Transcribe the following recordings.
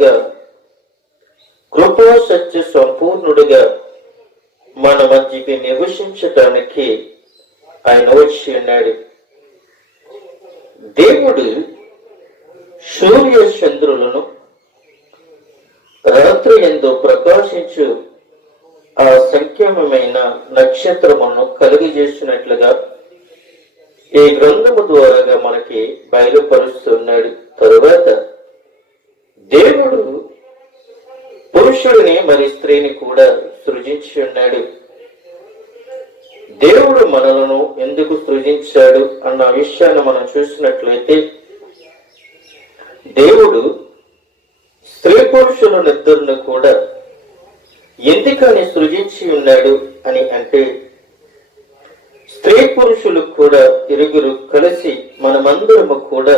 వాడుగా కృపా సత్య సంపూర్ణుడిగా మన మధ్యకి నివసించటానికి ఆయన వచ్చి ఉన్నాడు. దేవుడు సూర్య చంద్రులను రాత్రి ఎందు ప్రకాశించు ఆ సంఖ్యమైన నక్షత్రమును కలుగజేసినట్లుగా ఈ గ్రంథము ద్వారాగా మనకి బయలుపరుస్తున్నాడు. తరువాత దేవుడు పురుషుడిని మరి స్త్రీని కూడా సృజించి ఉన్నాడు దేవుడు మనలను ఎందుకు సృజించాడు అన్న విషయాన్ని మనం చూసినట్లయితే దేవుడు స్త్రీ పురుషులనిద్దరిని కూడా ఎందుకని సృజించి ఉన్నాడు అని అంటే స్త్రీ పురుషులు కూడా ఇరుగురు కలిసి మనమందరము కూడా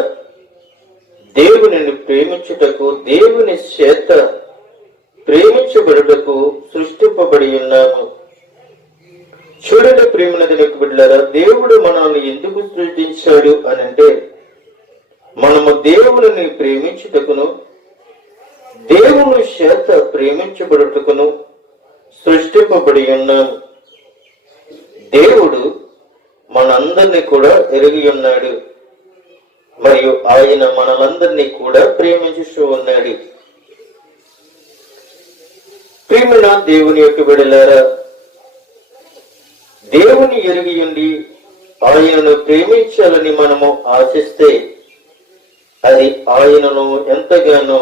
దేవుని ప్రేమించుటకు దేవుని చేత కొరకు సృష్టింపబడి ఉన్నాము చూడండి ప్రేమనది నీకు బిడ్డారా దేవుడు మనల్ని ఎందుకు సృష్టించాడు అని అంటే మనము దేవుని ప్రేమించుటకును దేవుని చేత ప్రేమించబడుటకును సృష్టింపబడి ఉన్నాము దేవుడు మనందరినీ కూడా ఎరిగి ఉన్నాడు. మరియు ఆయన మనలందరినీ కూడా ప్రేమించుతూ ఉన్నాడు. ప్రియమైన దేవుని యొక్క బిడలారా దేవుని ఎరిగియుండి ఆయనను ప్రేమించాలని మనము ఆశిస్తే అది ఆయనను ఎంతగానో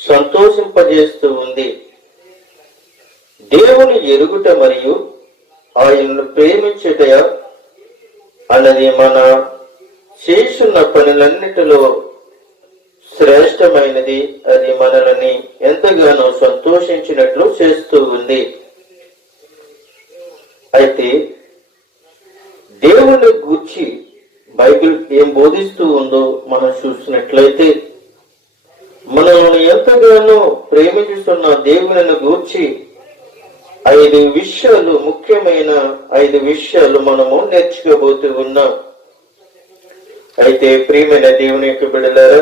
సంతోషింపజేస్తూ ఉంది. దేవుని ఎరుగుట మరియు ఆయనను ప్రేమించుట అన్నది మన చేస్తున్న పనులన్నిటిలో శ్రేష్టమైనది అది మనల్ని ఎంతగానో సంతోషించినట్లు చేస్తూ ఉంది. అయితే దేవుని గూర్చి బైబిల్ ఏం బోధిస్తూ ఉందో మనం చూసినట్లయితే మనల్ని ఎంతగానో ప్రేమించుతున్న దేవుని గూర్చి ఐదు విషయాలు ముఖ్యమైన ఐదు విషయాలు మనము నేర్చుకోబోతూ ఉన్నాం. అయితే ప్రియమైన దేవుని యొక్క బిడ్డలారా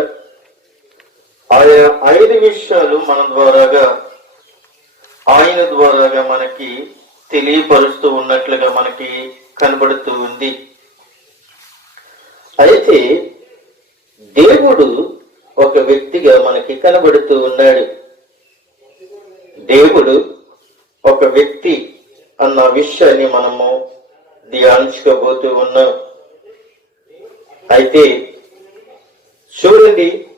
ఆయా ఐదు విషయాలు మన ద్వారాగా ఆయన ద్వారాగా మనకి తెలియపరుస్తూ ఉన్నట్లుగా మనకి కనబడుతూ ఉంది. అయితే దేవుడు ఒక వ్యక్తిగా మనకి కనబడుతూ ఉన్నాడు. దేవుడు ఒక వ్యక్తి అన్న విషయాన్ని మనము ధ్యానించుకోబోతూ ఉన్నాం. అయితే చూడండి